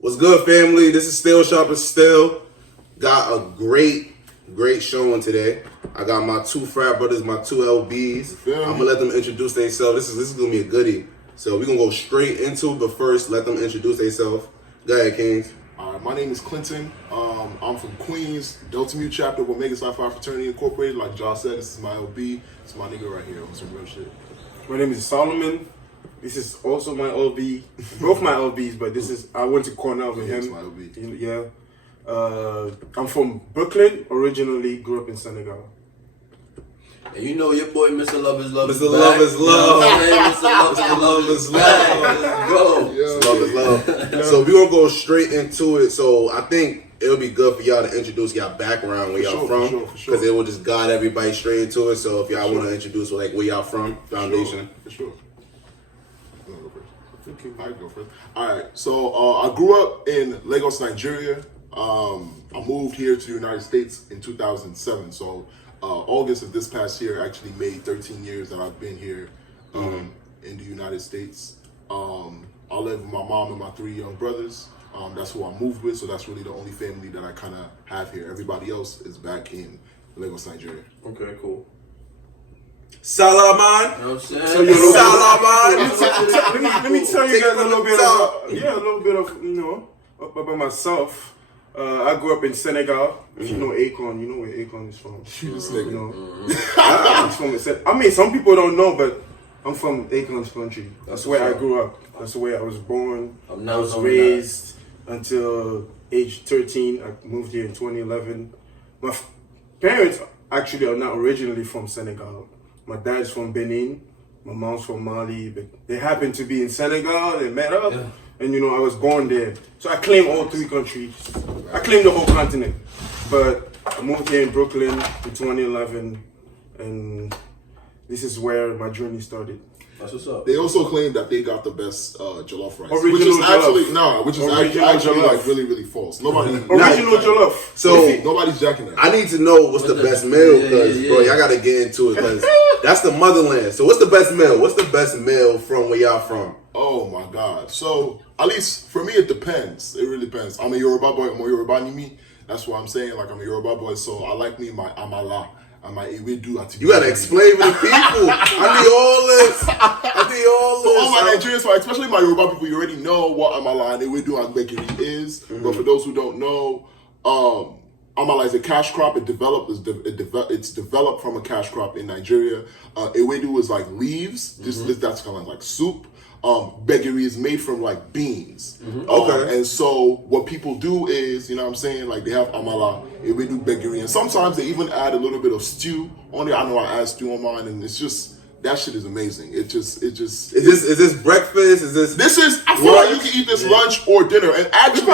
What's good, family? This is still Sharpn still. Got a great showing today. I got my two frat brothers, my two LBs. I'm gonna let them introduce themselves. This is gonna be a goodie. So we're gonna go straight into it, but first let them introduce themselves. Go ahead, Kings. My name is Clinton. I'm from Queens, Delta Mu chapter of Omega Psi Phi Fraternity Incorporated. Like Josh said, this is my LB. It's my nigga right here on some real shit. My name is Salomon. This is also my LB. Both my LBs, but I went to Cornell with him. My LB. Yeah. I'm from Brooklyn, originally grew up in Senegal. And you know your boy Mr. Love is Love Mr. Love is Love. Mr. Love is Love. Let's go. Mr. Love is Love. So we're gonna go straight into it. So I think it'll be good for y'all to introduce y'all background, where y'all from, because it will just guide everybody straight into it. So if y'all want to introduce like where y'all from, foundation. For sure. I go first. Alright, so I grew up in Lagos, Nigeria. I moved here to the United States in 2007. So August of this past year actually made 13 years that I've been here in the United States. I live with my mom and my 3 young brothers. That's who I moved with, so that's really the only family that I kind of have here. Everybody else is back in Lagos, Nigeria. Okay, cool. Salomon. You know what I'm saying? Salomon. Let me tell you guys a little bit of about myself. I grew up in Senegal. If you know Akon, you know where Akon is from. I mean, some people don't know, but I'm from Akon's country. That's where I grew up. That's where I was born. I was raised until age 13. I moved here in 2011. My parents actually are not originally from Senegal. My dad's from Benin. My mom's from Mali, but they happened to be in Senegal. They met up, and I was born there. So I claim all 3 countries. I claim the whole continent. But I moved here in Brooklyn in 2011, and this is where my journey started. That's what's up. They also claim that they got the best jollof rice, Original which is Original actually jollof. like really, really false. Nobody Original jollof. So nobody's jacking that. I need to know what's the best meal, because bro, y'all gotta get into it, because that's the motherland. So what's the best meal? What's the best meal from where y'all from? Oh my God. So at least for me, it depends. It really depends. I'm a Yoruba boy. I'm a Yoruba Nimi. That's what I'm saying. Like, I'm a Yoruba boy, so I like me my amala and my ewedu. You gotta explain for the people. I need all this. For all my Nigerians, especially my Yoruba people, you already know what amala and ewedu and gbegiri is. But for those who don't know, amala is a cash crop. It's developed from a cash crop in Nigeria. Ewedu is like leaves. That's kind of like soup. Gbegiri is made from like beans. Okay. And so what people do is, you know what I'm saying, like they have amala, we do gbegiri, and sometimes they even add a little bit of stew on it. I know I add stew on mine, and it's just, that shit is amazing. Is this breakfast? I feel like you can eat this lunch or dinner, and actually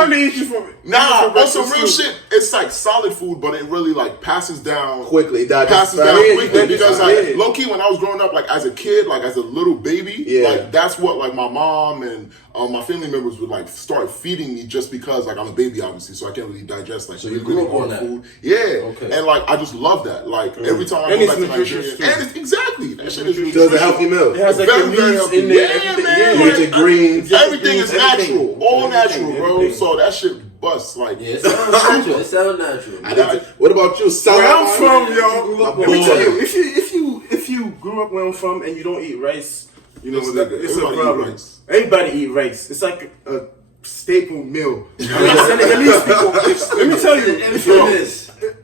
on some real shit, it's like solid food, but it really like passes down quickly. Because like low key, when I was growing up, like as a kid, like as a little baby, like that's what like my mom and my family members would like start feeding me, just because like I'm a baby obviously, so I can't really digest like you grew up on that food. And like I just love that. Like every time I go back to Nigeria, and it's exactly that shit is. So it's a healthy meal. It has like the leaves in there, greens. Everything is natural, all natural, bro. So that shit busts. Like it sounds natural. What about you? Where I'm from, yo. Let me tell you, if you grew up where I'm from and you don't eat rice, it's a problem. Everybody eat rice. It's like a staple meal. Senegalese people. Let me tell you,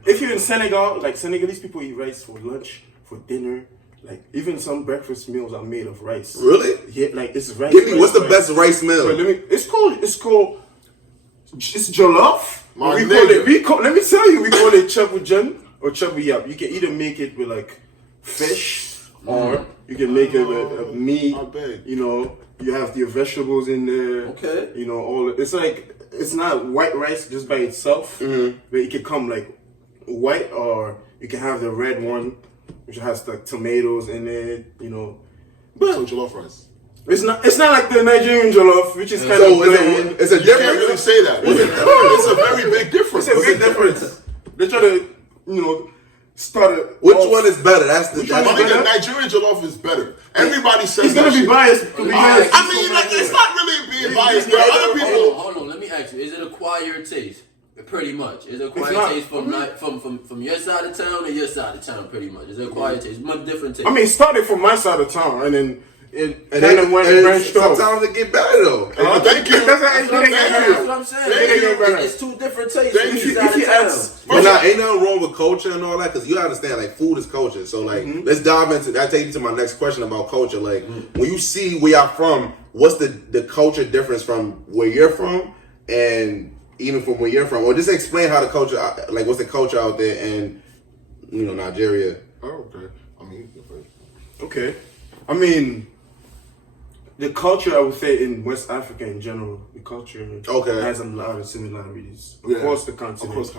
if you're in Senegal, like Senegalese people eat rice for lunch, for dinner. Like even some breakfast meals are made of rice. Really? Yeah, like it's rice. Give me what's the best rice meal? It's called Jollof. Let me tell you, we call it chabujan or chabuyap. You can either make it with like fish or you can make it with meat. You have your vegetables in there. Okay. It's not white rice just by itself, but it can come like white, or you can have the red one, which has like tomatoes in it, But so jollof rice. It's not like the Nigerian jollof, which is kind of it's a difference. You can't really say that. It's a very big difference. It's a big difference. They try to, start it. Which one is better? That's the Nigerian jollof is better. Everybody says it's gonna be biased. I mean, like, it's not really being biased. There are other people. Hold on. Let me ask you, is it acquired taste? Pretty much. Is it acquired taste from your side of town or your side of town? Pretty much. Is it acquired taste? Much different taste. I mean, it started from my side of town, and then branched off. Sometimes it get better though. Thank you. That's what I'm saying. It's two different tastes. If you ask, ain't nothing wrong with culture and all that, because you gotta understand, like, food is culture. So, like, let's dive into that. Take you to my next question about culture. Like, when you see where y'all from, what's the culture difference from where you're from and even from where you're from? Or just explain how the culture, like, what's the culture out there in, Nigeria? Oh, okay. Okay. I mean, the culture, I would say, in West Africa in general, the culture has a lot of similarities across the continent. Across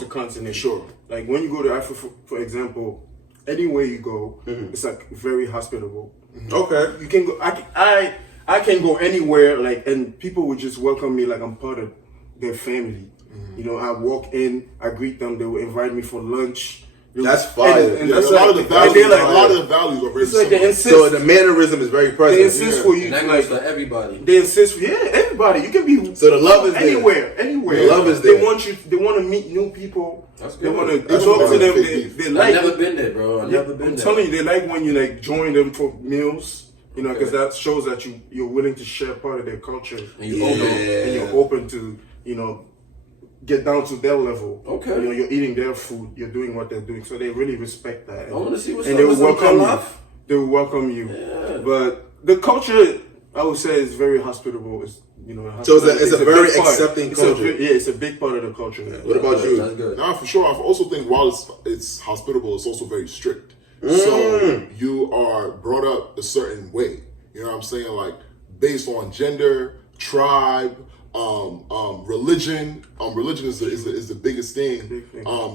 the continent. Sure. Like, when you go to Africa, for example, anywhere you go, it's like very hospitable. Okay. You can go. I can go anywhere, like, and people would just welcome me like I'm part of their family. I walk in, I greet them. They will invite me for lunch. That's fire. And that's a lot of the values. A lot of the values are very similar. So the mannerism is very present. They insist for you. And that goes for everybody. They insist for everybody. You can be. So the love is anywhere. The love is there. They want you. They want to meet new people. That's good. They want to talk to them. They like. I've never been there, bro. I've never been there. I'm telling you, they like when you like join them for meals. Because that shows that you're willing to share part of their culture. And you're open to get down to their level. Okay. You're eating their food. You're doing what they're doing. So they really respect that. I want to see what's and up. they will welcome you. Jollof. They will welcome you. Yeah. But the culture, I would say, is very hospitable. So it's a very accepting culture. It's a big part of the culture. Yeah. What about you? That's good. Nah, for sure. I also think while it's hospitable, it's also very strict. So you are brought up a certain way. You know what I'm saying? Like, based on gender, tribe, religion. Religion is the biggest thing.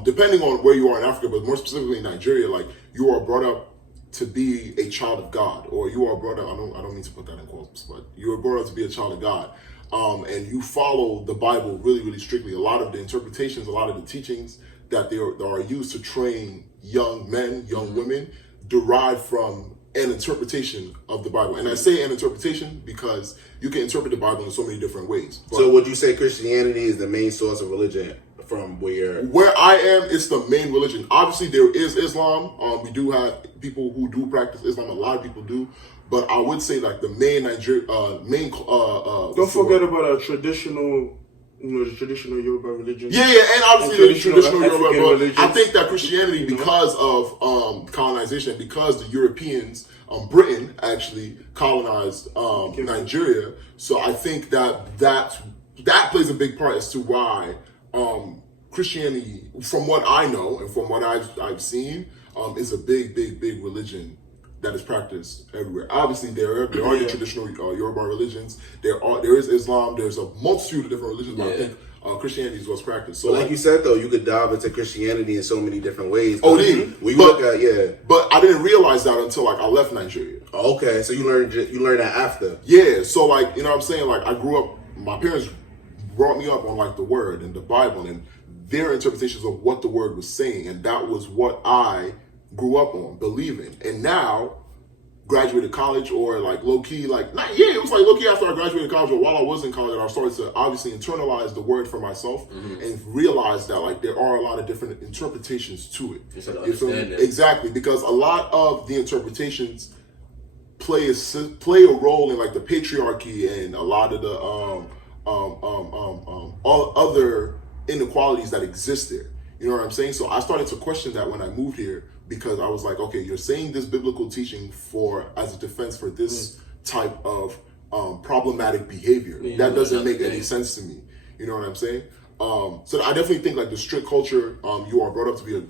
Depending on where you are in Africa, but more specifically in Nigeria, like, you are brought up to be a child of God, or you are brought up. I don't mean to put that in quotes, but you are brought up to be a child of God, and you follow the Bible really, really strictly. A lot of the interpretations, a lot of the teachings that are used to train young men, young women, derive from an interpretation of the Bible. And I say an interpretation because you can interpret the Bible in so many different ways. But so would you say Christianity is the main source of religion from where I am? It's the main religion. Obviously, there is Islam. We do have people who do practice Islam. A lot of people do. But I would say, like, the main don't forget about our traditional, the traditional Yoruba religion. Yeah, and obviously the traditional Yoruba religions. I think that Christianity, because of colonization, because the Europeans, Britain actually colonized Nigeria. So I think that plays a big part as to why Christianity, from what I know and from what I've seen, is a big religion that is practiced everywhere. Obviously, there are the traditional Yoruba religions. There is Islam. There's a multitude of different religions, but I think Christianity is what's practiced. So, like you said, though, you could dive into Christianity in so many different ways. But I didn't realize that until, like, I left Nigeria. Okay, so you learned that after. Yeah, so, like, you know what I'm saying? Like, I grew up, my parents brought me up on, like, the Word and the Bible and their interpretations of what the Word was saying, and that was what I grew up on, believing. And now, graduated college, or like low-key, like, it was like low-key after I graduated college, or while I was in college, I started to obviously internalize the Word for myself and realize that, like, there are a lot of different interpretations to it. Just to understand it. Exactly, because a lot of the interpretations play a role in, like, the patriarchy and a lot of the other inequalities that exist there. You know what I'm saying? So I started to question that when I moved here, because I was like, okay, you're saying this biblical teaching as a defense for this type of problematic behavior. That doesn't make any sense to me. You know what I'm saying? So I definitely think, like, the strict culture, you are brought up to be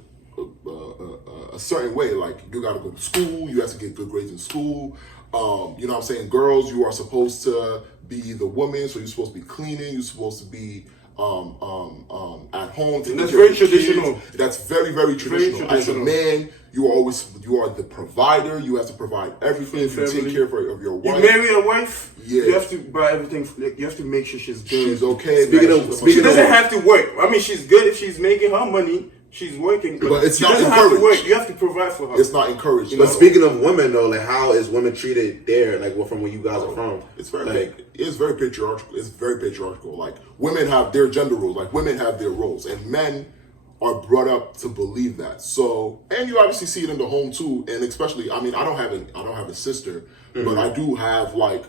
a certain way. Like, you got to go to school. You have to get good grades in school. You know what I'm saying? Girls, you are supposed to be the woman, so you're supposed to be cleaning. You're supposed to be at home. And that's very traditional. That's very, very traditional. As a man, you are the provider. You have to provide everything. You take care of your wife. You marry a wife, yeah, you have to buy everything. You have to make sure she's good. She's okay. She doesn't have to work. I mean, she's good if she's making her money. she's working, but it's she not doesn't encouraged. have to work. You have to provide for her. It's not encouraged. But speaking of women though, like how is women treated there? Like from where you guys are from? It's very patriarchal. It's very patriarchal. Like women have their gender roles. Like women have their roles, and men are brought up to believe that. So, and you obviously see it in the home too. And especially, I mean, I don't have a sister, but I do have like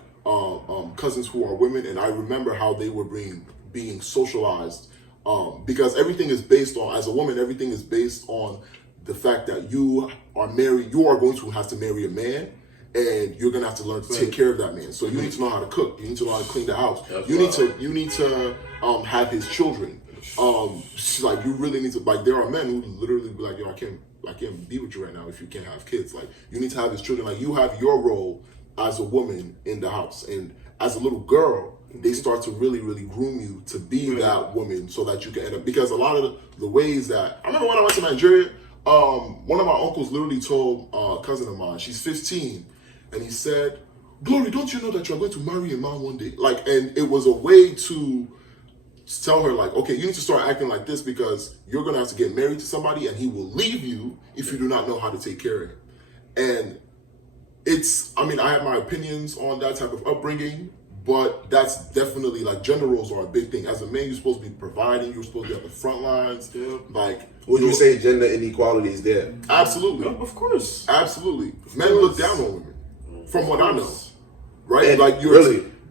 cousins who are women, and I remember how they were being socialized. Because everything is based on, as a woman, everything is based on the fact that you are married. You are going to have to marry a man, and you're going to have to learn to take care of that man. So you need to know how to cook. You need to know how to clean the house. You need to have his children. Like you really need to. Like there are men who literally be like, yo, I can't be with you right now if you can't have kids. Like you need to have his children. Like you have your role as a woman in the house, and as a little girl, they start to really, really groom you to be that woman so that you can end up. Because a lot of the ways that I remember when I went to Nigeria, one of my uncles literally told a cousin of mine, she's 15, and he said, "Glory, don't you know that you're going to marry a man one day?" Like, and it was a way to tell her, like, okay, you need to start acting like this because you're going to have to get married to somebody and he will leave you if you do not know how to take care of him. And I have my opinions on that type of upbringing, but that's definitely, like, gender roles are a big thing. As a man, you're supposed to be providing, you're supposed to be at the front lines. Yeah. Like, would you say gender inequality is there? Absolutely. Of course. Absolutely. Men look down on women, from what I know. Right? And like,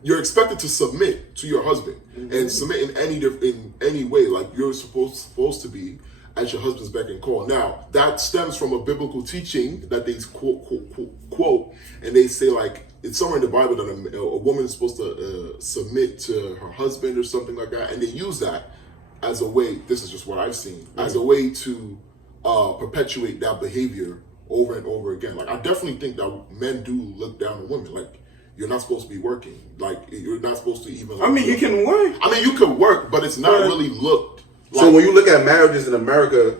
you're expected to submit to your husband and submit in any way, like you're supposed to be at your husband's beck and call. Now, that stems from a biblical teaching that they quote, and they say, like, it's somewhere in the Bible that a woman is supposed to submit to her husband or something like that, and they use that as a way, this is just what I've seen, as a way to perpetuate that behavior over and over again. Like, I definitely think that men do look down on women. Like, you're not supposed to be working. Like, you're not supposed to even... I mean, you can work. I mean, you can work, but it's not really looked like... So when you look at marriages in America,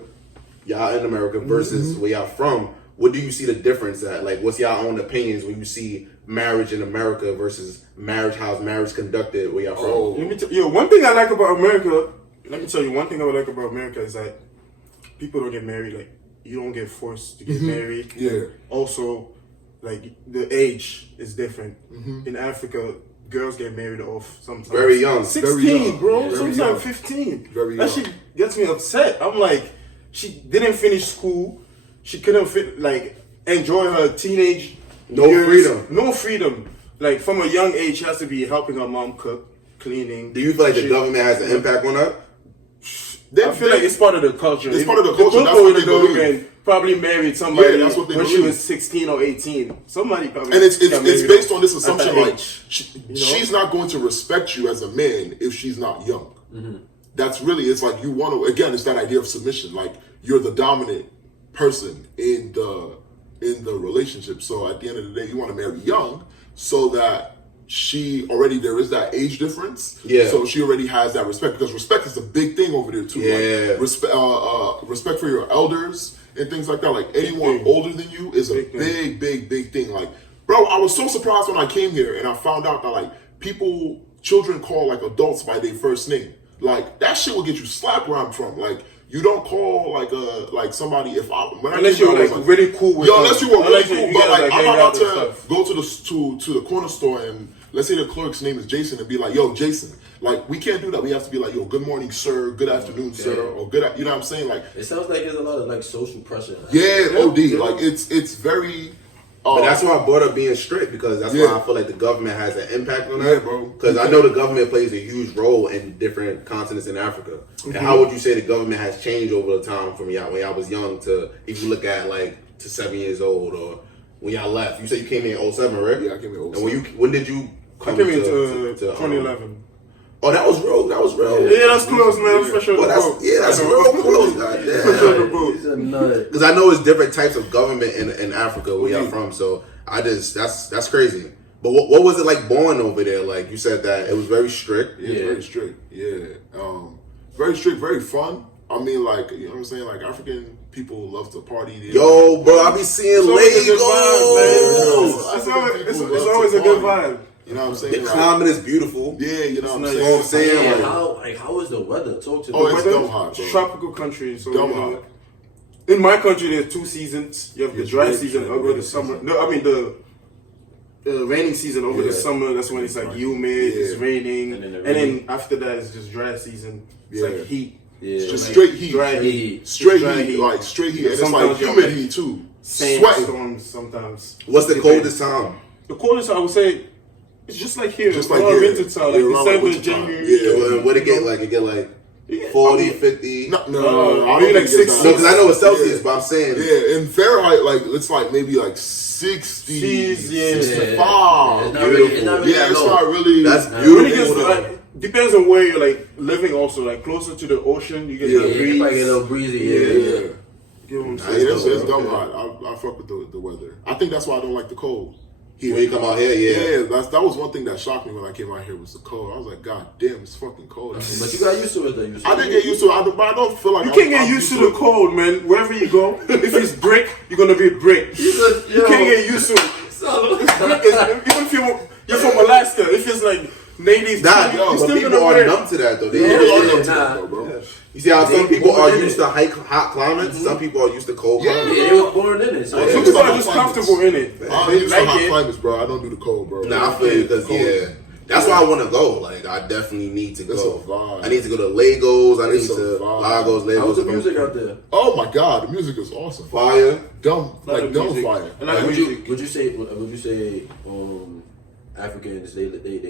y'all in America versus where y'all from, what do you see the difference at? Like, what's y'all own opinions when you see marriage in America versus how's marriage conducted where y'all from? Let me tell you, one thing I like about America, is that people don't get married. Like, you don't get forced to get married. Yeah. Also, like, the age is different. In Africa, girls get married off sometimes Very young. 16, Very young. bro. Very Sometimes young. 15. Very that young. shit gets me upset. I'm like, she didn't finish school. She couldn't enjoy her teenage years. No freedom. Like, from a young age, she has to be helping her mom cook, cleaning. Do you feel like the government has an impact on that? I feel like it's part of the culture. It's part of the culture. That's what they believe. And probably married somebody Yeah, that's what they when she believe. was 16 or 18. Somebody probably. And it's got married based on this assumption, at that like, age. she's not going to respect you as a man if she's not young. That's really, it's like you want to, again, it's that idea of submission. Like, you're the dominant person in the relationship. So at the end of the day, you want to marry young so that there is that age difference. Yeah. So she already has that respect, because respect is a big thing over there too. Yeah. Like, respect for your elders and things like that. Like, anyone older than you is a big thing. Like, bro, I was so surprised when I came here and I found out that, like, children call, like, adults by their first name. Like, that shit will get you slapped where I'm from. Like, you don't call like somebody Unless you're like really cool with them. Unless you were really cool. But like, I'm about to stuff. go to the corner store and let's say the clerk's name is Jason and be like, yo, Jason. Like, we can't do that. We have to be like, yo, good morning, sir. Good afternoon, sir. Or you know what I'm saying? Like, it sounds like there's a lot of like social pressure. Yeah, OD. Like, it's very. But that's why I brought up being strict, because that's why I feel like the government has an impact on that. Yeah, bro. Because I know the government plays a huge role in different continents in Africa. And how would you say the government has changed over the time from when y'all was young to, if you look at like to 7 years old, or when y'all left? You said you came here in 07, right? Yeah, I came here in 07. And when did you come I came to 2011. Oh, that was real. Yeah, that's close, man. Yeah. Fresh on the boat. That's real close. Goddamn. Because I know it's different types of government in Africa where y'all from. So that's crazy. But what was it like born over there? Like, you said that it was very strict. Yeah, very strict. Yeah, very strict, very fun. I mean, like, you know what I'm saying? Like, African people love to party. Yo, bro, I be seeing Legos. It's always a good vibe. You know what I'm saying? The climate is beautiful. Yeah, you know what I'm You know what I'm saying? saying? Yeah, how is the weather? Talk to me. Oh, it's dumb hot, bro. Tropical country, so Dumb hot. in my country, there's 2 seasons. You have the dry season over the summer. No, I mean the raining season over the summer. That's when it's like humid, it's raining, and then after that it's just dry season. It's like heat. Yeah, It's just like straight heat. Dry heat. Straight Dry heat, like straight heat. And it's Sometimes like you humid have, heat too. Sweating. Sandstorms sometimes. What's the coldest time? The coldest I would say it's just like here. Just like around here. winter time, Yeah, like around December, winter time. January. Yeah. What it get like? It get like 40, 50. No, I I mean, don't like think it's 60. No, because I know it's Celsius, Yeah. but I'm saying Yeah, in Fahrenheit, like it's like maybe like 60, Yeah. 65. It's not really Yeah, that it's low. not really. that's Really beautiful. just, like, depends on where you're like living. Also, like closer to the ocean, you get Yeah, the you breeze. might get a little breezy. Yeah. Yeah. You know what I'm saying? Yeah, it's dope, dumb hot. I fuck with the weather. I think that's why I don't like the cold. When you come out here, yeah. That was one thing that shocked me when I came out here was the cold. I was like, God damn, it's fucking cold. But you got used to it though. I didn't get used to it, but I don't feel like You can't get used to the cold, man. Wherever you go, if it's brick, you're gonna be brick. You can't get used to it. Even if you're from Alaska, if it's like native, Nah, you're but still people gonna are wear. numb to that though. They bro. You see how some They people are born in used it. to hot climates, some people are used to cold Yeah. climates. Yeah, they were born in it. So Some people are just comfortable in it. I'm They used to like hot it. climates, bro. I don't do the cold, bro. Nah, I feel you because that's why I want to go. Like I definitely need to It's go. a vibe. I need to go to Lagos. I need It's a to vibe. Lagos, Lagos. how's the music out there? Oh my God, the music is awesome. Fire. Dumb, Lot like of dumb music. fire. I like Would music. you say Africans they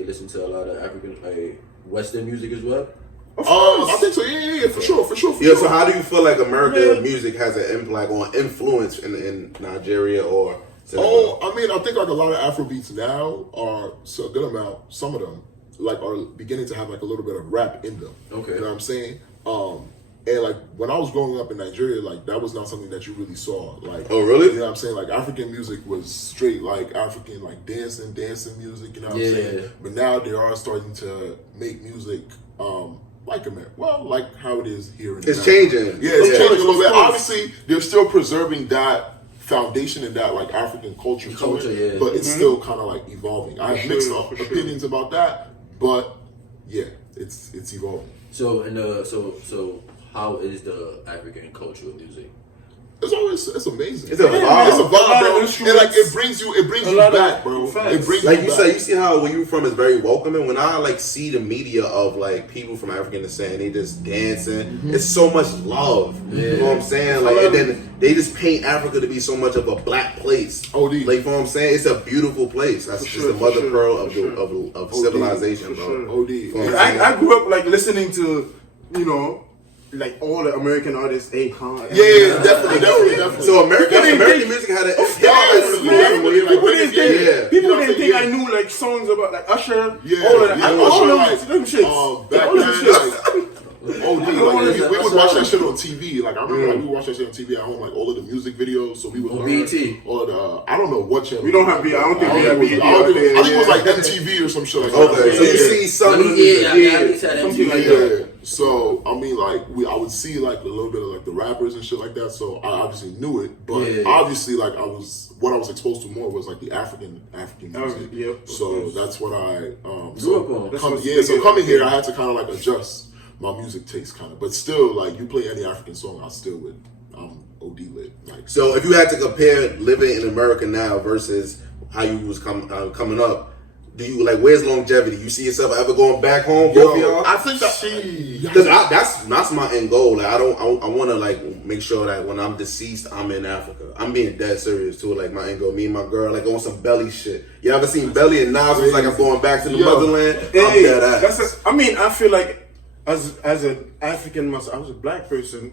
listen to a lot of African Western music as well? I think so. Yeah, for sure. Yeah. So how do you feel like American music has an influence in Nigeria or Senegal? Oh, I mean, I think like a lot of Afrobeats now are so a good amount. Some of them like are beginning to have like a little bit of rap in them. Okay. You know what I'm saying? And like when I was growing up in Nigeria, like that was not something that you really saw. Like, Oh, really? You know what I'm saying? Like African music was straight like African like dancing music. You know what I'm saying? But now they are starting to make music like America. Well, like how it is here in It's America. changing. Yeah, it's changing a little bit. Of course. Obviously, they're still preserving that foundation and that like African culture, Yeah. but it's still kind of like evolving. I have mixed for sure. opinions about that, but yeah, it's evolving. So so how is the African cultural music? It's amazing. It's a vibe. It's a A lot vibe, of bro. And instruments. like it brings you lot of back, bro. facts. It brings Like you you back. said, you see how where you from is very welcoming. When I like see the media of like people from African descent, and they just dancing. It's so much love. You know what I'm saying? Like, and then they just paint Africa to be so much of a black place. OD. Like, you know what I'm saying? It's a beautiful place. That's just the mother pearl of civilization, bro. OD. You know what I'm saying? I grew up like listening to, like all the American artists, Akon. Yeah, definitely. So American think- music had a People didn't think, Yeah. people You know didn't what think I'm I saying? knew like songs about like Usher, Yeah, all of that. yeah, all Usher, of like, them shits. Back All them then, shits. OD, like we would watch that shit on TV. Like I remember, like we would watch that shit on TV at home, like all of the music videos. So we would On learn BET. all of the. I don't know what channel. We don't have BET. I don't think we have BET. I think it was Yeah. like MTV or some shit like that. Okay, so you see some of the Yeah, at least had something MTV. like Yeah. that. So I mean, like I would see like a little bit of like the rappers and shit like that. So I obviously knew it, but Yeah. obviously like what I was exposed to more was like the African music. Yep, of So course. that's what I Grew up on. So coming here, I had to kind of like adjust my music taste, kind of. But still, like you play any African song, I still would. I'm OD lit. Like So if you had to compare living in America now versus how you was coming up, do you like where's longevity? You see yourself ever going back home, both of y'all? I think that. Because that's my end goal. Like I want to like make sure that when I'm deceased, I'm in Africa. I'm being dead serious too. Like my end goal, me and my girl, like on some belly shit. You ever seen Belly and Nas was like I'm going back to the motherland? I'm Hey, dead ass. I feel like as an African myself, I was a black person.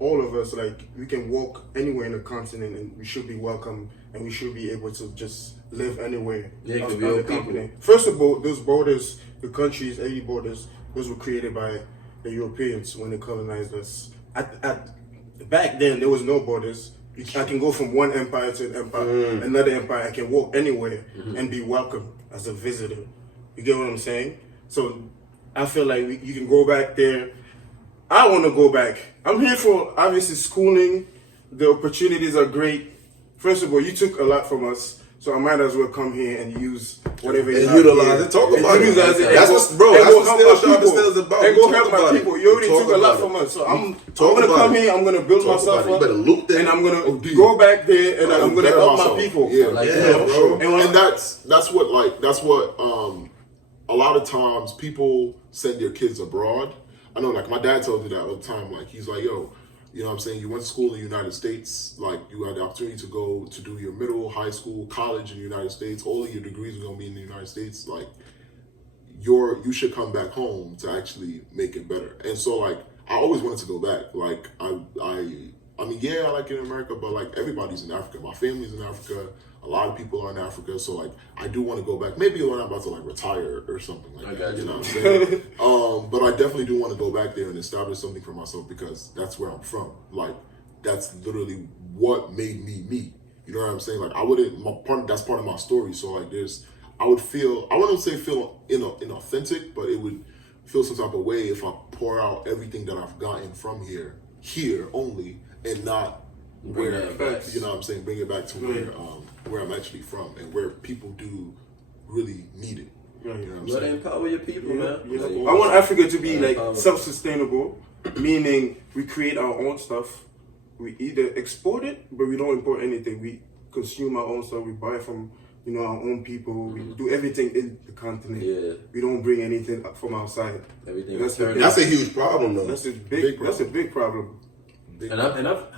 All of us, like, we can walk anywhere in the continent, and we should be welcome, and we should be able to just live anywhere. Yeah, 'cause on we all the people. continent. First of all, those borders, the countries, 80 borders, those were created by the Europeans when they colonized us. Back then, there was no borders. I can go from one empire to another empire. I can walk anywhere and be welcome as a visitor. You get what I'm saying? So I feel like you can go back there. I want to go back. I'm here for obviously schooling. The opportunities are great. First of all, you took a lot from us, So I might as well come here and use whatever you And have utilize here. it. Talk about it. Utilize it. That's what, bro. That's what Still Sharp and Still is about. And go Talk help my about it. people. You already Talk took a lot about from it. us. So I'm Talk gonna about come it. here. I'm gonna build Talk myself about it. You up. better loop that. And I'm gonna go back there and I'm gonna help my people. Yeah, Like Yeah, that. bro. And that's what a lot of times people send their kids abroad. I know, like my dad tells me that all the time. Like he's like, yo, you know what I'm saying? You went to school in the United States. Like you had the opportunity to go to do your middle, high school, college in the United States. All of your degrees are gonna be in the United States. Like you should come back home to actually make it better. And so like I always wanted to go back. Like I mean, yeah, I like it in America, but like everybody's in Africa. My family's in Africa. A lot of people are in Africa, so like I do want to go back. Maybe when I'm about to like retire or something like that. You know what I'm saying? But I definitely do want to go back there and establish something for myself because that's where I'm from. Like that's literally what made me me. You know what I'm saying? Like that's part of my story. So like I wouldn't say feel inauthentic, but it would feel some type of way if I pour out everything that I've gotten from here only, and not Bring where, it back. you know what I'm saying, bring it back to where I'm actually from and where people do really need it. You know what I'm You gotta saying? empower your people, man. Yeah. Like, I want Africa to be like empower. self-sustainable, meaning we create our own stuff. We either export it, but we don't import anything. We consume our own stuff. We buy from our own people. We do everything in the continent. Yeah. We don't bring anything up from outside. Everything That's is turned That's a huge problem, though. That's a big problem.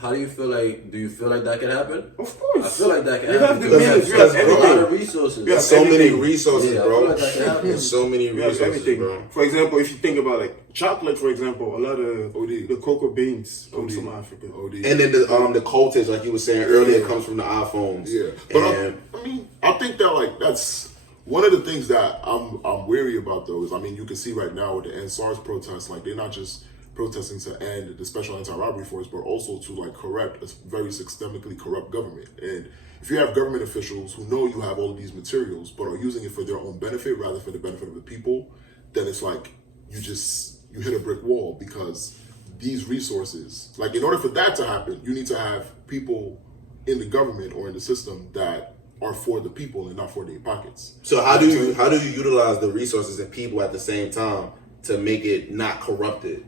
How do you feel like? Do you feel like that can happen? Of course. I feel like that can We happen. have the because means. We there's have a lot of everything. resources. We have So many everything. resources, Yeah, I bro. feel like that can happen. There's so many We have resources, everything. bro. For example, if you think about like chocolate, for example, a lot of OD. the cocoa beans comes OD. from Africa. OD. And then the voltage, like you were saying earlier, comes from the iPhones. Yeah, but And I think that like that's one of the things that I'm wary about though is you can see right now with the SARS protests, like they're not just protesting to end the special anti-robbery force, but also to like correct a very systemically corrupt government. And if you have government officials who know you have all of these materials but are using it for their own benefit rather for the benefit of the people, then it's like you hit a brick wall because these resources, like in order for that to happen, you need to have people in the government or in the system that are for the people and not for their pockets. so how do you utilize the resources and people at the same time to make it not corrupted?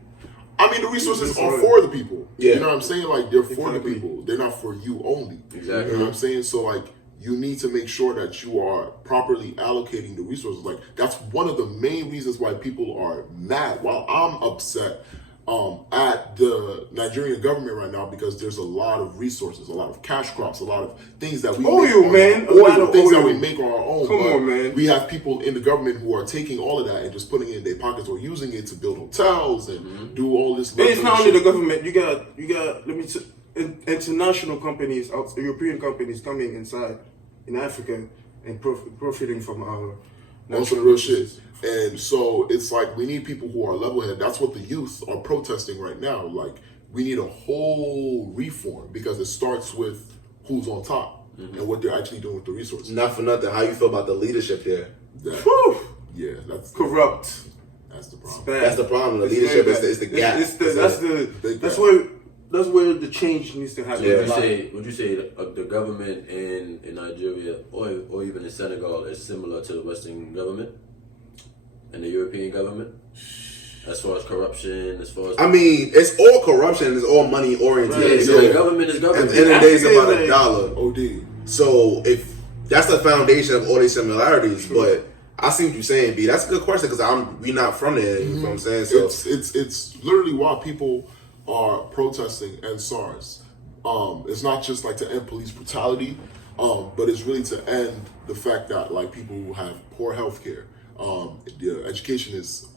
The resources are for the people. Yeah. You know what I'm saying? Like, they're for the Exactly. people. They're not for you only. Exactly. You know what I'm saying? So, like, you need to make sure that you are properly allocating the resources. Like, that's one of the main reasons why people are mad. While I'm upset at the Nigerian government right now because there's a lot of resources, a lot of cash crops, a lot of things that we Oil, man. A lot of things that oil. we make on our own. Come But on, man. we have people in the government who are taking all of that and just putting it in their pockets or using it to build hotels and do all this. And it's not luxury only the shit. government. You got international companies, European companies coming inside in Africa and profiting from our On some real shit. And so it's like we need people who are level-headed. That's what the youth are protesting right now. Like, we need a whole reform because it starts with who's on top and what they're actually doing with the resources. Not for nothing. How you feel about the leadership there? Whew, Yeah, that's corrupt. That's the problem. Bad. That's the problem. The It's leadership very bad. is the gap. big That's gap. where the change needs to happen. Yeah. Would you say the government in Nigeria or even in Senegal is similar to the Western government and the European government? As far as corruption, as far as... It's all corruption. It's all money oriented. Right. So the government is at government. the end of the day, it's about Like- a dollar. OD. So if that's the foundation of all these similarities, but I see what you're saying, B. That's a good question because we're not from there. You know what I'm saying? So It's literally why people are protesting and SARS. It's not just like to end police brutality, but it's really to end the fact that like people who have poor health care, the education is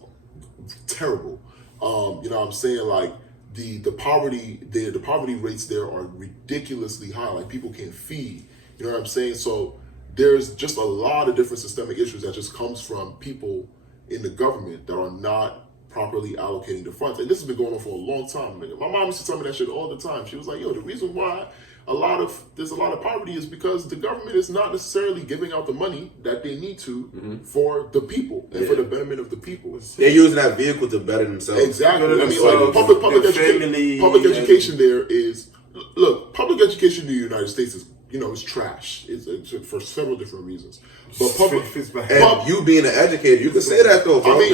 terrible. You know what I'm saying? Like the poverty rates there are ridiculously high. Like people can't feed. You know what I'm saying? So there's just a lot of different systemic issues that just comes from people in the government that are not properly allocating the funds. And this has been going on for a long time. My mom used to tell me that shit all the time. She was like, yo, the reason why there's a lot of poverty is because the government is not necessarily giving out the money that they need to for the people and for the betterment of the people. they're using that vehicle to better themselves. Exactly. Better I mean, themselves, like public their family, education there is, look, public education in the United States is it's trash. It's for several different reasons. But public, and you being an educator, you can say that though, bro. I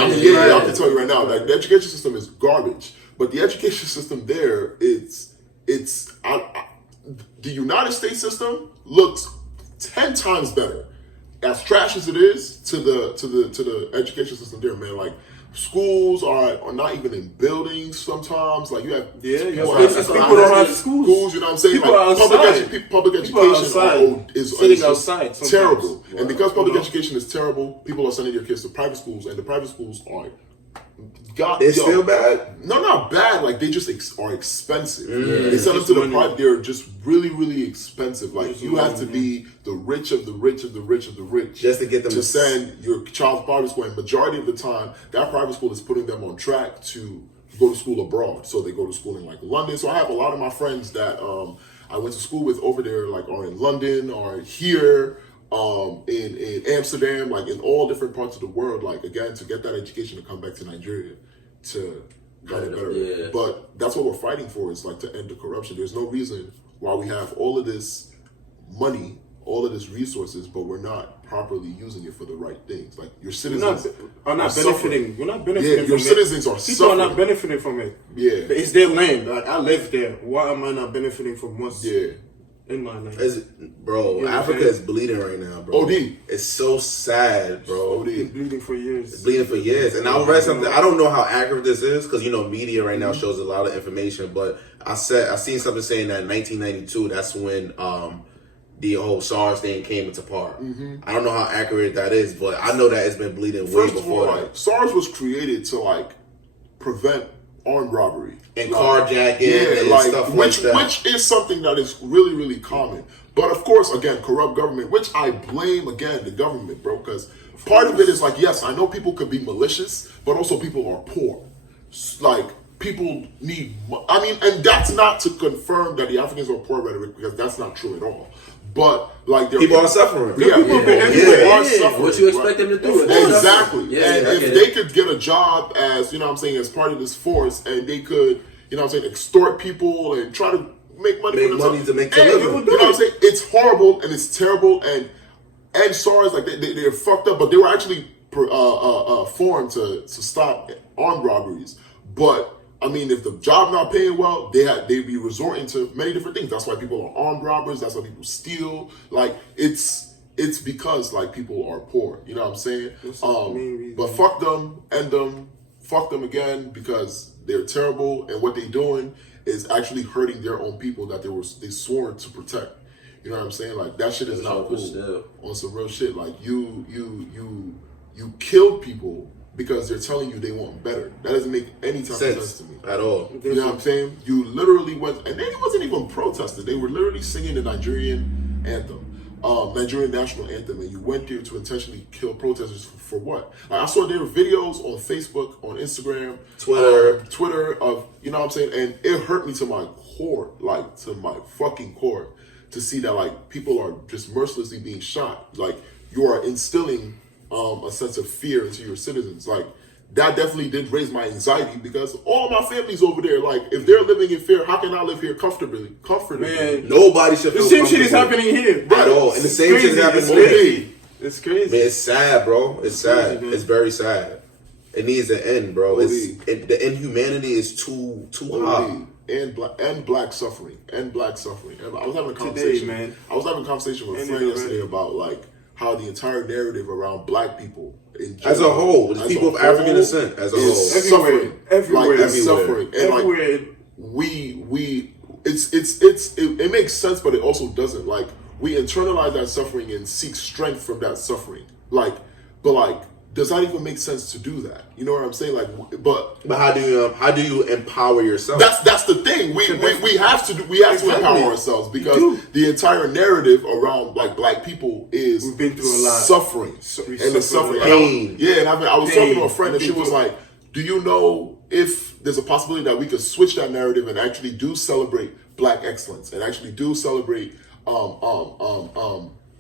can tell you right now, like the education system is garbage. But the education system there, the United States system looks 10 times better. As trash as it is to the education system there, man. Like schools are not even in buildings sometimes. Like you have people don't have schools. You know what I'm saying? People like are outside. public education is sitting outside sometimes. terrible. Wow. And because public education is terrible, people are sending their kids to private schools, and the private schools are still bad? No, not bad. Like they just are expensive. They send them to the private. They're just really, really expensive. Like you have to be the rich of the rich of the rich of the rich just to get them to send your child to private school. And majority of the time, that private school is putting them on track to go to school abroad. So they go to school in like London. So I have a lot of my friends that I went to school with over there, like are in London or here. In Amsterdam, like in all different parts of the world, like again to get that education to come back to Nigeria to get it better. Yeah. But that's what we're fighting for, is like to end the corruption. There's no reason why we have all of this money, all of this resources, but we're not properly using it for the right things. Like your citizens are not benefiting. We're not benefiting. Your citizens are People suffering. are not benefiting from it. Yeah, it's their land. Like I live there. Why am I not benefiting from what's in my land? Africa is bleeding right now, bro. OD. It's so sad, bro. OD. It's bleeding for years. It's bleeding for years. And I read something. I don't know how accurate this is because media right now shows a lot of information. But I seen something saying that in 1992, that's when the whole SARS thing came into part. I don't know how accurate that is, but I know that it's been bleeding way before that. SARS was created to like prevent armed robbery and carjacking and stuff like that, which is something that is really, really common. But of course, again, corrupt government, which I blame again the government, bro, because part of it is like, yes, I know people could be malicious, but also people are poor. Like people need, and that's not to confirm that the Africans are poor rhetoric, because that's not true at all. But like people are suffering. People are suffering. What you expect them to do? Exactly. And if they could get a job as, as part of this force, and they could, extort people and try to make money for themselves. To make a living. You know what I'm saying? It's horrible and it's terrible, and SARS, like they're fucked up, but they were actually formed to stop armed robberies. But if the job not paying well, they'd be resorting to many different things. That's why people are armed robbers. That's why people steal. Like it's because like people are poor. You know what I'm saying? But fuck them, end them, fuck them again, because they're terrible, and what they're doing is actually hurting their own people that they swore to protect. You know what I'm saying? Like that shit is not cool. On some real shit, like you killed people because they're telling you they want better. That doesn't make any type of sense to me. At all. You know what I'm saying? You literally went, and it wasn't even protesting. They were literally singing the Nigerian anthem, Nigerian national anthem, and you went there to intentionally kill protesters for what? Like, I saw there were videos on Facebook, on Instagram, Twitter of, you know what I'm saying? And it hurt me to my core, like to my fucking core, to see that like people are just mercilessly being shot. Like you are instilling a sense of fear into your citizens. Like that definitely did raise my anxiety, because all my family's over there. Like if they're living in fear, how can I live here comfortably? Man, nobody should feel the same shit is happening here at all. And the same shit is happening here. It's crazy. Man, it's sad, bro. It's sad. It's very sad. It needs to end, bro. The inhumanity is too high. And black suffering. And I was having a conversation. Man. I was having a conversation with a friend yesterday about like how the entire narrative around black people as a whole, the people of African descent as a whole, suffering, everywhere, suffering, and everywhere. Like it makes sense, but it also doesn't. Like we internalize that suffering and seek strength from that suffering. But does that even make sense to do that? You know what I'm saying? Like, but how do you empower yourself? That's the thing. We have to empower ourselves, because the entire narrative around like black people is we've been through a lot suffering and the suffering, pain. I was talking to a friend, and she was like, "Do you know if there's a possibility that we could switch that narrative and actually do celebrate black excellence and actually do celebrate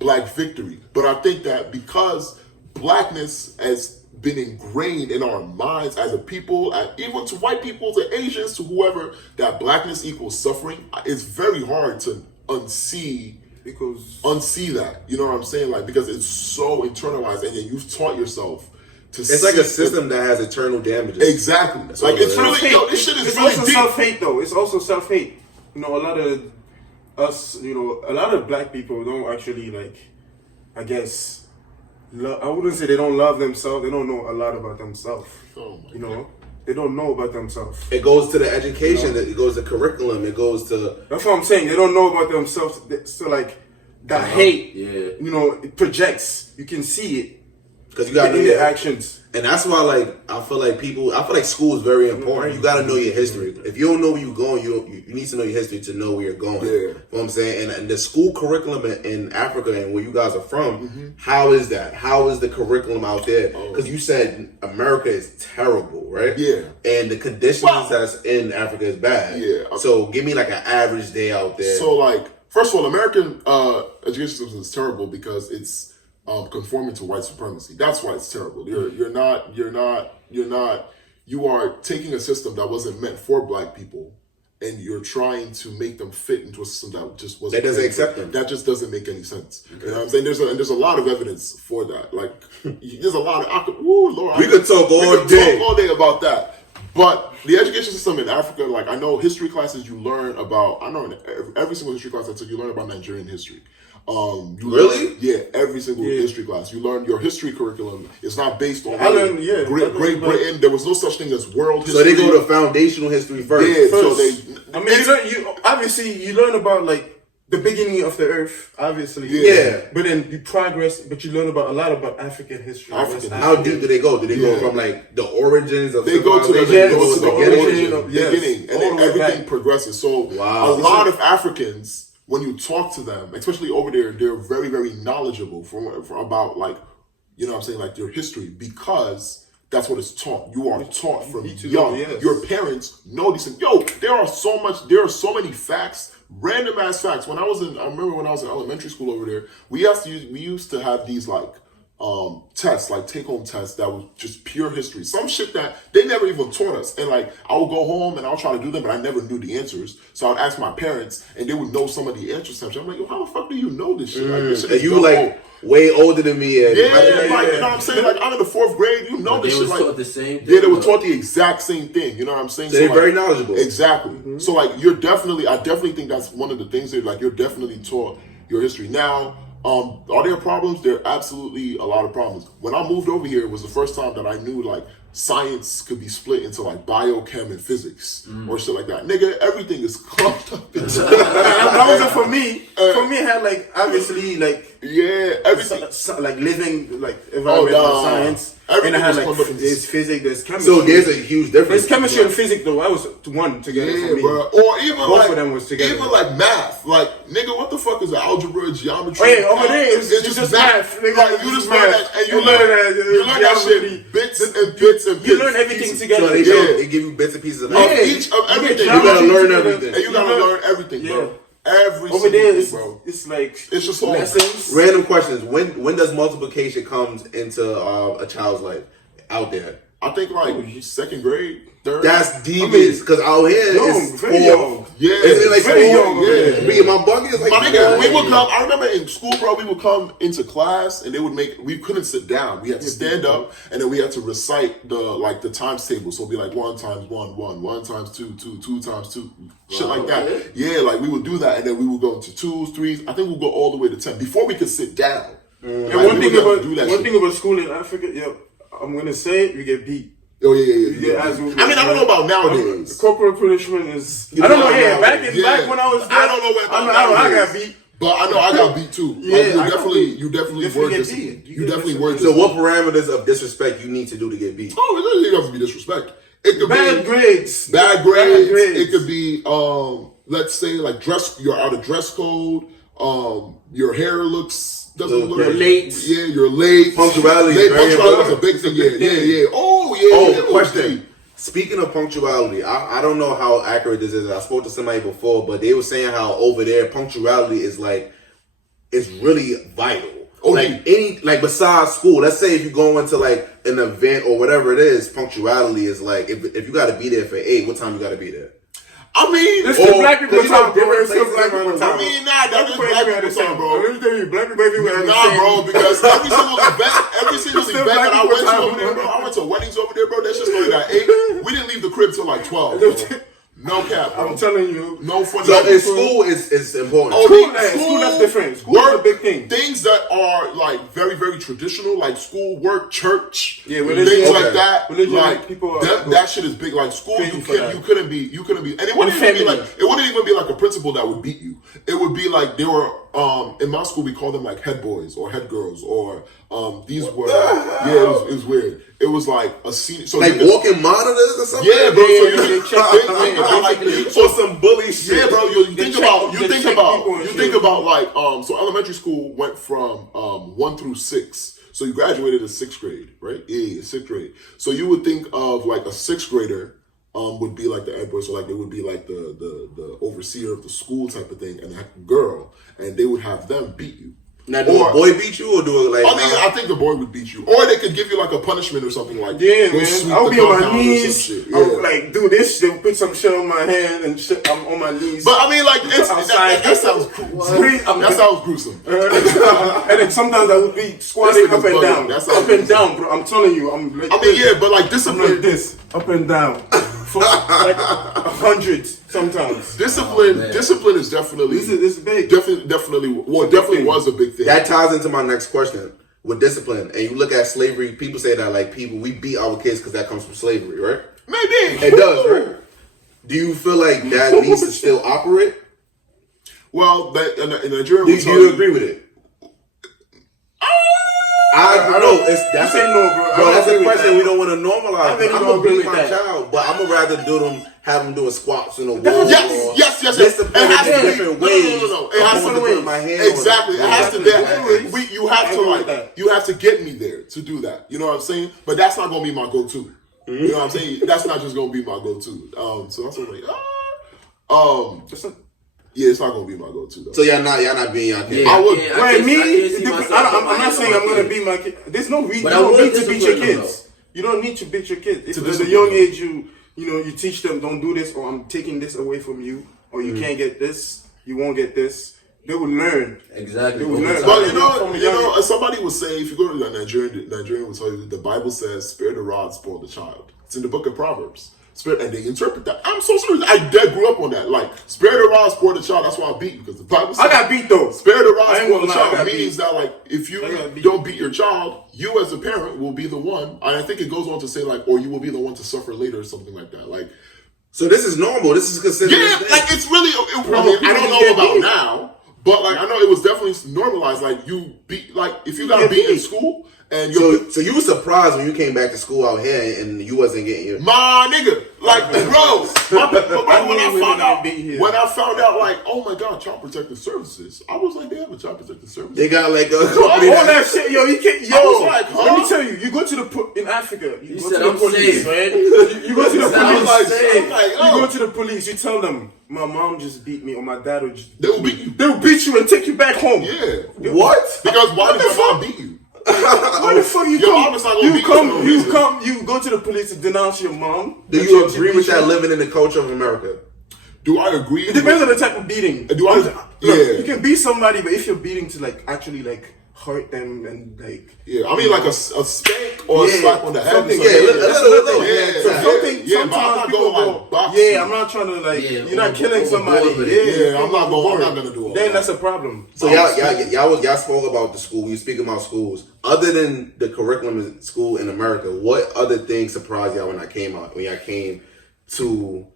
black victory?" But I think that because blackness has been ingrained in our minds as a people, even to white people, to Asians, to whoever, that blackness equals suffering, it's very hard to unsee because unsee that. You know what I'm saying? Like, because it's so internalized, and then you've taught yourself to. It's like a system that has eternal damages. Exactly. Like, it's really, this shit is it's really also deep. self-hate though. It's also self-hate. You know, a lot of us, you know, a lot of black people don't actually, like, I guess, I wouldn't say they don't love themselves. They don't know a lot about themselves. Oh my you know, they don't know about themselves. It goes to the education. It goes to curriculum. It goes to. That's what I'm saying. They don't know about themselves. So like that hate, you know, it projects. You can see it Because you got to know in your their actions. And that's why, like, I feel like school is very important. You got to know your history. If you don't know where you're going, you need to know your history to know where you're going. Yeah. You know what I'm saying? And the school curriculum in Africa and where you guys are from, how is that? How is the curriculum out there? Because you said America is terrible, right? Yeah. And the conditions that's in Africa is bad. Yeah. So give me like an average day out there. So, like, first of all, American education system is terrible because it's conforming to white supremacy. That's why it's terrible. You are taking a system that wasn't meant for black people, and you're trying to make them fit into a system that just wasn't. That doesn't accept them. That just doesn't make any sense. Okay. You know what I'm saying? There's a lot of evidence for that. Like, there's a lot of. We could talk all day about that. But the education system in Africa, like, I know history classes you learn about. I know in every single history class I took, you learn about Nigerian history. Really? Yeah, every single history class. You learn your history curriculum. It's not based on Great Britain. There was no such thing as world history. So they go to foundational history first. Yeah, so you learn about, like, the beginning of the earth, obviously. Yeah. But then you progress, but you learn about a lot about African history. How deep do they go? Do they go from, like, the origins of They go to the beginning, and then everything progresses. So a lot of Africans, when you talk to them, especially over there, they're very, very knowledgeable about, like, you know what I'm saying, like, your history, because that's what it's taught. You are taught from young. Yes. Your parents know these things. Yo, there are so many facts, random ass facts. I remember when I was in elementary school over there, we used to have these, like, tests, like take-home tests that was just pure history. Some shit that they never even taught us. And, like, I would go home and I would try to do them, but I never knew the answers. So I would ask my parents, and they would know some of the answers. I'm like, yo, how the fuck do you know this shit? Like, this shit and you were, like, way older than me. You know what I'm saying? Like, I'm in the 4th grade, you know this shit. They were taught the same thing. Yeah, they were taught the exact same thing. You know what I'm saying? So they're very knowledgeable. Exactly. So, like, I definitely think that's one of the things that, like, you're definitely taught your history. Now, are there problems? There are absolutely a lot of problems. When I moved over here, it was the first time that I knew, like, science could be split into, like, biochem and physics or shit like that. Nigga, everything is clumped up into that wasn't for me. For me, it had, like, obviously, like, everything. like living, like, environmental science. Everything and I had, like, was there's physics, there's chemistry. So there's a huge difference. There's chemistry and physics, though. I was one together for me. Bro. Or even both of them was together. Even like math. Like, nigga, what the fuck is algebra, geometry? Oh, yeah, over there, it's just math. Nigga, like, you just learn that, and you learn that shit bits and bits and bits. You learn everything together. So they give you bits and pieces of each of everything. You gotta learn everything. And you gotta learn everything, bro. Over there, it's like it's just lessons. Random questions. When does multiplication comes into a child's life out there? I think like 2nd grade, 3rd. That's devious because out here it's very young. Yeah, it's like very young. Yeah, me and my bucket is like. My nigga, we would come. I remember in school, bro. We would come into class and they would we couldn't sit down. We had to stand up and then we had to recite the times table. So it'd be like 1 times 1, 1, 1 times 2, 2, 2 times 2, shit like that. Yeah, like we would do that and then we would go into 2s, 3s. I think we'll go all the way to 10 before we could sit down. And one thing about school in Africa, I'm gonna say it, you get beat. Oh yeah. I don't know about nowadays. Corporal punishment is. I don't know. Yeah, back when I was there, I don't know about I got beat. But I know I got beat too. Yeah, like, you definitely were disciplined. You definitely were So disciplined. what parameters of disrespect you need to do to get beat? Oh, it doesn't have to be disrespect. It could Bad grades. Bad grades. It could be let's say like you're out of dress code. Your hair doesn't look. You're late. Yeah, you're late. Punctuality. Punctuality is a big thing. Yeah. Oh, question. Speaking of punctuality, I don't know how accurate this is. I spoke to somebody before, but they were saying how over there punctuality is like it's really vital. Besides school, let's say if you go into like an event or whatever it is, punctuality is like if you got to be there for 8, what time you got to be there? I mean, This is black people time, bro. different It's still places black people around the time. I mean, nah, that is black people time, bro. Let me tell you, black people everywhere. Nah, bro, because every single Still event black that I people went to time, over there, bro. bro, I went to weddings over there, bro. That shit started at 8. We didn't leave the crib till like 12. Bro. No cap, bro. I'm telling you. No funny. So in school is important. Oh, School, that's different. School is a big thing. Things that are like very, very traditional, like school, work, church, religion, things okay. like that. Religion, like people are that shit is big. Like school, you couldn't be, and it wouldn't even family. be like it wouldn't even be like a principal that would beat you. It would be like there were in my school we called them like head boys or head girls or these were it was weird. It was like a senior, so like walking monitors or something. yeah, bro. So they check or some bully shit. yeah, bro. You think about like so elementary school went from 1 through 6. So you graduated in 6th grade, right? Yeah, 6th grade. So you would think of like a 6th grader would be like the head boy, so like they would be like the overseer of the school type of thing, and a girl, and they would have them beat you. Now, do a boy beat you or do it like? I mean, I think the boy would beat you, or they could give you like a punishment or something like. Yeah, go man. sweep I'll the be on my compound or knees. some shit. I'll Yeah. like do this. They'll put some shit on my hand and shit. I'm on my knees. But I mean, like it's, Outside. that sounds that sounds gruesome. And then sometimes I would be squatting This up and nigga's down, bugging. That's up and down, bro. I'm telling you, I'm like I mean, yeah, but like I'm discipline, like this, up and down, for like 100 sometimes. discipline is definitely This is big. definitely was a big thing. That ties into my next question with discipline. And you look at slavery, people say that like we beat our kids because that comes from slavery, right? Maybe It does, right? Do you feel like that needs to still operate? Well, that in Nigeria, Do you agree with it? I don't know. That's You say no, bro. I Bro, don't that's a agree with question that. we don't want to normalize. I think I'm you gonna don't agree beat with my that. child, but I'm gonna rather have them doing squats in the wall. Yes. Discipline It has in to be different ways. No. It has I'm to gonna be put my hand exactly. on It has to be. You have I to agree like. with that. You have to get me there to do that. You know what I'm saying? But that's not gonna be my go-to. You know what I'm saying? That's not just gonna be my go-to. So that's what I'm like. Yeah, it's not gonna be my go-to though. So y'all not being y'all kids. Yeah, I would. Wait, me? I'm not not saying I'm gonna beat my kid. There's no reason. But You I don't will need to beat your discipline them, kids. You don't need to beat your kids. If To at a discipline young them. age you teach them don't do this, or I'm taking this away from you, or you can't get this, you won't get this. They will learn. Exactly. They will learn. But From the young age. somebody would say, if you go to the Nigerian will tell you that the Bible says, "Spare the rod, spoil the child." It's in the book of Proverbs. And they interpret that. I'm so serious. I grew up on that. Like, spare the rod, spoil the child. That's why I beat you, because the Bible says, I got beat though. spare the rod, I ain't spoil the gonna lie, I child got means beat. that, like, if you I got beat. don't beat your child, you as a parent will be the one. And I think it goes on to say, like, or you will be the one to suffer later or something like that. Like, So this is normal. This is considered. yeah, like, it's really, I don't know about now, but, like, I know it was definitely normalized. Like, you beat, like, if you got beat in school, and you're So you were surprised when you came back to school out here and you wasn't getting your. my nigga, like, bro, here. when I found out, like, oh my God, Child Protective Services, I was like, they have a Child Protective Service. They got like a All company that shit, yo, you can't. Yo, I was like, huh? let me tell you go to the in Africa. You go said, to the I'm police, safe. right? You go to the I was like, police. safe. I'm like, You oh, go to the police. You tell them my mom just beat me, or my dad will just. they will beat you. They will beat you and take you back home. Yeah. What? Because why does your mom beat you? Why the fuck you Your come? mom is not gonna beat you for no reason. You go to the police to denounce your mom. Do you agree with that living in the culture of America? Do I agree? It depends on the type of beating. Do I- Look, yeah. You can beat somebody, but if you're beating to like actually like hurt them and like Yeah, I mean, like a spank or a Yeah, slap on the head. something, or yeah, something. a little, yeah, So yeah, something, yeah, but I'm sometimes not people going go, like boxing. yeah, I'm not trying to like, Yeah, you're not killing overboard somebody. with Yeah, it. Yeah, I'm not gonna do all Then that. that's a problem. So y'all spoke about the school. You speak about schools. Other than the curriculum in school in America, what other things surprised y'all when y'all came to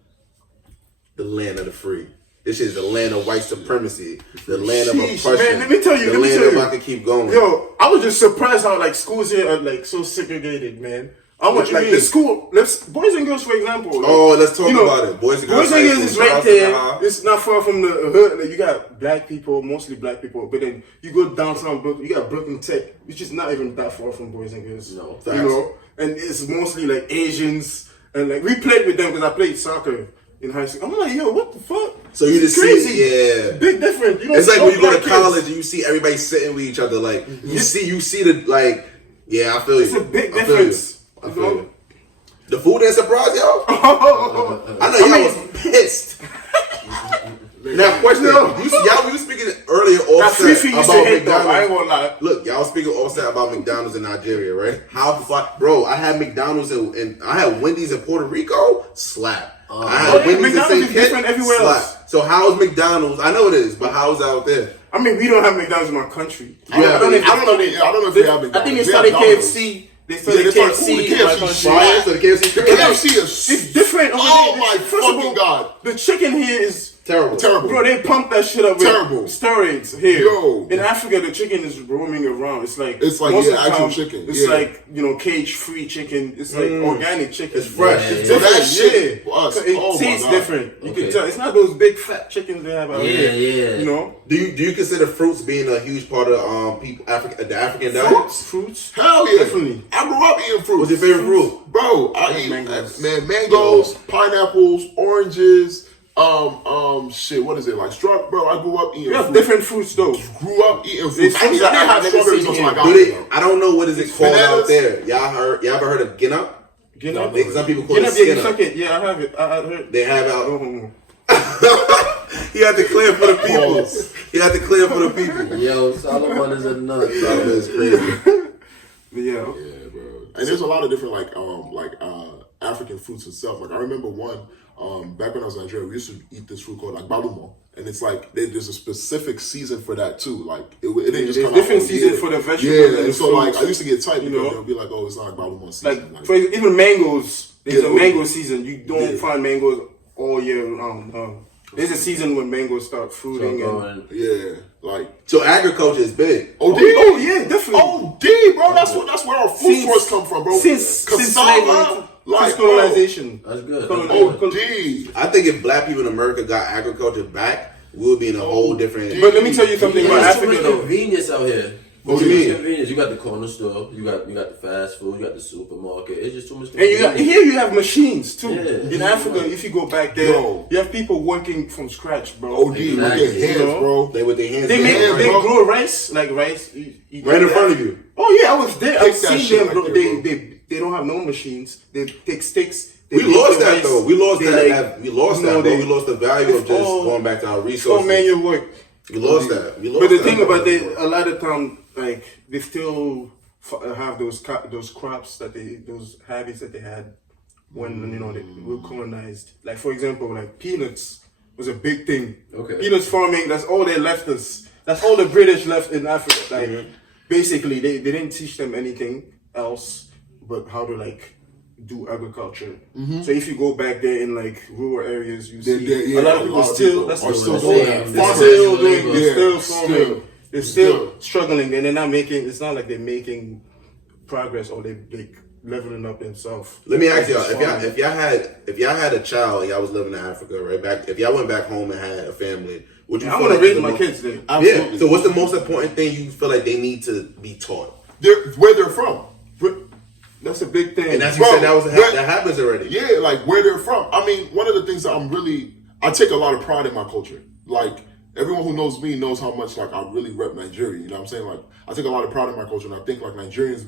the land of the free? This is the land of white supremacy, the land of Sheesh, oppression. man, let me tell you, the land of I could keep going. Yo, I was just surprised how like schools here are like so segregated, man. I What went you like mean? the school, boys and girls, for example. Like, Oh, let's talk you know, about it. Boys and girls Boys and girls high is school, right Charleston there. High. It's not far from the hood. Like, you got black people, mostly black people, but then you go downtown Brooklyn, you got Brooklyn Tech, which is not even that far from Boys and Girls. No, you know, and it's mostly like Asians, and like we played with them because I played soccer in high school. I'm like, yo, what the fuck? So you just crazy, see, yeah. big difference. You know, It's like no when you go to black college kids. and you see everybody sitting with each other. Like you see the like. Yeah, I feel you. It's a big I feel difference. you. I You feel know? you. The food didn't surprise y'all? I know y'all was pissed. Now, question: y'all were speaking earlier offset about McDonald's. I ain't gonna lie. Look, y'all speaking offset about McDonald's in Nigeria, right? Bro, I had McDonald's and I had Wendy's in Puerto Rico. Slap. I had Wendy's in St. Kitts. Everywhere else. So how's McDonald's? I know it is, but how's it out there? I mean, we don't have McDonald's in our country. I don't know if they have McDonald's. I think they started KFC. They started KFC. The KFC is different. Oh my fucking god! The chicken here is terrible. Bro, they pump that shit up with steroids here. Yo. In Africa, the chicken is roaming around. It's like actual chicken. It's like, cage-free chicken. It's like organic chicken. It's fresh. It's so different. That shit for us. It tastes different. You can tell. It's not those big fat chickens they have out here. Yeah. You know? Do you consider fruits being a huge part of the African diet? Fruits? Hell yeah. Definitely. I grew up eating fruit. What's your favorite fruit? Bro, I eat mangoes, pineapples, oranges, shit, what is it, like bro, I grew up eating fruit. Different fruits though. Grew up eating fruit. I didn't have strawberries until I got here. I don't know what is it called out there. Y'all ever heard of Guinea? Some people call it Skinner. Yeah, I have it. I heard. They have out. He had to clear for the people. Yo, Salomon is a nut. Salomon is crazy. Yeah, bro. And there's a lot of different African fruits itself. Like I remember one back when I was in Nigeria, we used to eat this fruit called like balumo, and it's like there's a specific season for that too. Like it didn't just come out. Different season for the vegetables. Yeah, and so like I used to get tight because they'll be like, oh, it's not like balumo season. Like for even mangoes, there's a mango season. You don't find mangoes all year round. There's a season when mangoes start fruiting so agriculture is big. OD? Oh yeah, definitely. OD, bro. That's where our food source come from, bro. Since slavery, colonization. That's good. OD. I think if black people in America got agriculture back, we would be in a whole different. But let me tell you something about There's Africa. too much convenience out here. What do you mean? Convenience. You got the corner store. You got the fast food. You got the supermarket. It's just too much convenience. And you have machines too. Yeah. In Africa, if you go back there, you have people working from scratch, bro. OD with their hands, bro. They with their hands. They grow rice, right in front of you. Oh yeah, I was there. I've seen them, bro. Right there, They don't have no machines. They take sticks. We lost that though. We lost that. We lost the value of just going back to our resources. Manual work. We lost that. But the thing about a lot of time, like they still have those crops those habits that they had when they were colonized. Like for example, like peanuts was a big thing. Okay. Peanuts farming. That's all they left us. That's all the British left in Africa. Like basically, they didn't teach them anything else but how to do agriculture. So if you go back there in rural areas, you see a lot of people still doing that. They're still farming. They're still struggling, and they're not making. It's not like they're making progress or they leveling up themselves. Let me ask y'all: if y'all had a child, y'all was living in Africa, right? If y'all went back home and had a family, would you? I want to raise my kids there. Yeah. So what's the most important thing you feel like they need to be taught? Where they're from. That's a big thing. And as you said, that happens already. Yeah, like where they're from. I mean, one of the things that I take a lot of pride in my culture. Like, everyone who knows me knows how much, I really rep Nigeria. You know what I'm saying? Like, I take a lot of pride in my culture, and I think, Nigerians,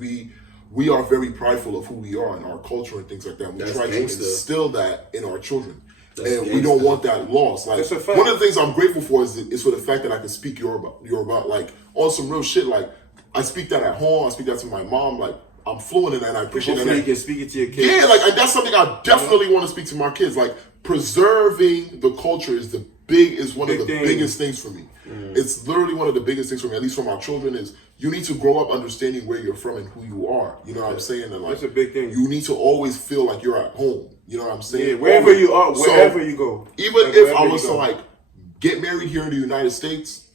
we are very prideful of who we are and our culture and things like that. And we try to instill that in our children. We don't want that lost. Like, one of the things I'm grateful for is for the fact that I can speak Yoruba. Like, on some real shit. Like, I speak that at home. I speak that to my mom. Like, I'm fluent in that, and I appreciate that. You can speak it to your kids. Yeah, and that's something I definitely want to speak to my kids. Like, preserving the culture is one of the biggest things for me. It's literally one of the biggest things for me, at least for my children, is you need to grow up understanding where you're from and who you are. You know what I'm saying? And that's a big thing. You need to always feel like you're at home. You know what I'm saying? Yeah, wherever you are, wherever you go. Even if I was to get married here in the United States,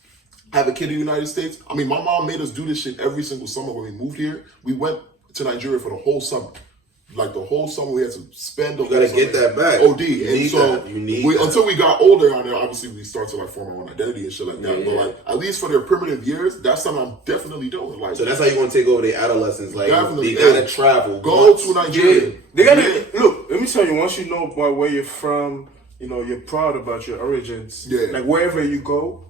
have a kid in the United States. I mean, my mom made us do this shit every single summer when we moved here. We went to Nigeria for the whole summer. Like the whole summer, we had to spend the whole summer. You gotta get that back. OD. And so until we got older, obviously we start to form our own identity and shit like that. But at least for their primitive years, that's something I'm definitely doing. So that's how you're gonna take over their adolescence. Like they gotta travel. Go to Nigeria. They gotta look. Let me tell you. Once you know where you're from, you're proud about your origins. Yeah. Like wherever you go,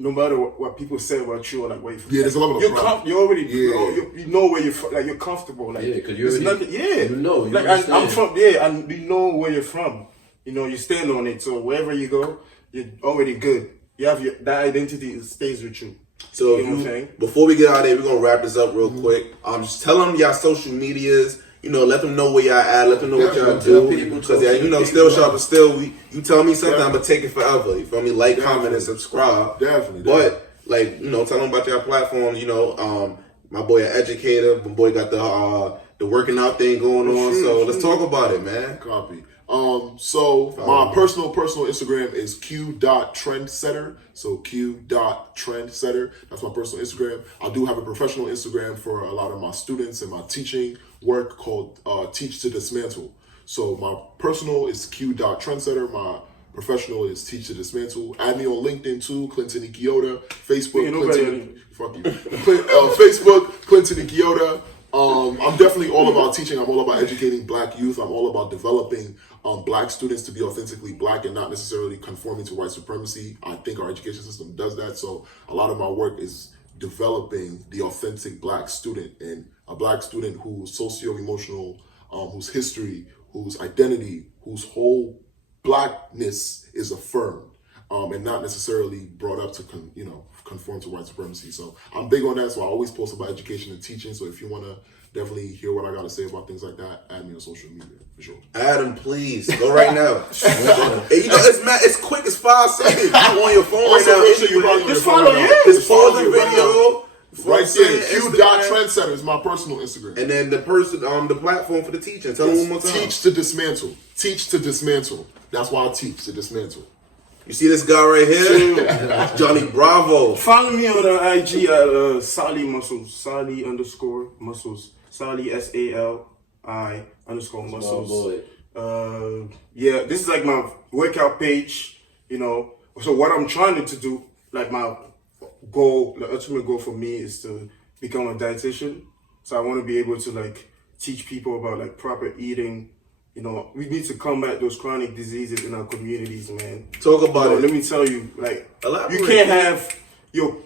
no matter what people say about you or like where you're from. Yeah, there's a level of pride. You already Yeah. you know where you're from. Like you're comfortable. Like because you already, you know. You like understand. I'm from and you know where you're from. You know, you stand on it. So wherever you go, you're already good. You have that identity stays with you. So you know what I'm saying? Before we get out of there, we're gonna wrap this up real quick. Just tell them y'all social medias. You know, let them know where y'all at. Let them know what y'all do. Because you know, Still Sharp is still. You tell me something, I'm gonna take it forever. You feel me? Like, comment, and subscribe. Definitely. But like, you know, tell them about your platforms. You know, my boy an educator. My boy got the working out thing going on. So let's talk about it, man. Copy. So my personal Instagram is q.trendsetter. So q.trendsetter. That's my personal Instagram. I do have a professional Instagram for a lot of my students and my teaching work called Teach to Dismantle. So my personal is q.trendsetter. My professional is Teach to Dismantle. Add me on LinkedIn too, Clinton Ikiota. Facebook, Clinton. Fuck you. Facebook, Clinton Ikiota. I'm definitely all about teaching. I'm all about educating Black youth. I'm all about developing Black students to be authentically Black and not necessarily conforming to white supremacy. I think our education system does that. So a lot of my work is developing the authentic Black student, and a Black student who's socio-emotional, whose history, whose identity, whose whole Blackness is affirmed, and not necessarily brought up to conform to white supremacy. So I'm big on that. So I always post about education and teaching. So if you want to definitely hear what I got to say about things like that, add me on social media for sure. Adam, please go right now. Hey, you know it's quick. It's 5 seconds. You on your phone Also, right now. make sure you probably Just follow him. Just pause the video. Right there, q.trendsetter is my personal Instagram. And then the platform for the teaching. Tell them one more time. Teach to Dismantle. Teach to Dismantle. That's why I teach to dismantle. You see this guy right here? Johnny Bravo. Follow me on the IG at Sali Muscles. Sali _muscles. Sali SALI _muscles. Yeah, this is like my workout page, you know. So what I'm trying to do, like my goal, the ultimate goal for me is to become a dietitian. So I want to be able to like teach people about like proper eating. You know, we need to combat those chronic diseases in our communities, man. Talk about it. Let me tell you, like, Elaborate. you can't have your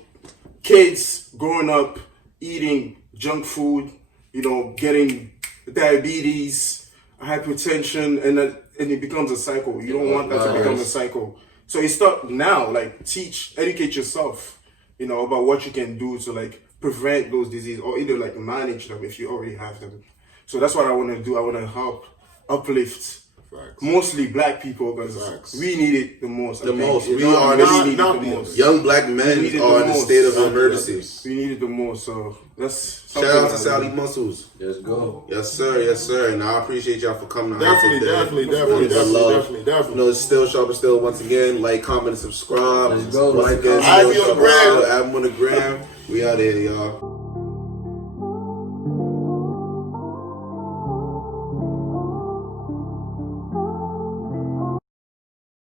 kids growing up eating junk food, you know, getting diabetes, hypertension, and it becomes a cycle. You don't want that to become a cycle. So you start now, like, educate yourself, you know, about what you can do to, like, prevent those diseases or either, like, manage them if you already have them. So that's what I want to do. I want to help uplift mostly Black people because we need it the most. We are the most. Young Black men are in a state of emergency. We need it the most. So that's shout out to Sally Muscles. Let's go. Yes, sir. And I appreciate y'all for coming. Definitely. You know, it's Still Sharp still. Once again, like, comment, and subscribe. Let's go. Add me on the gram. We out here, y'all.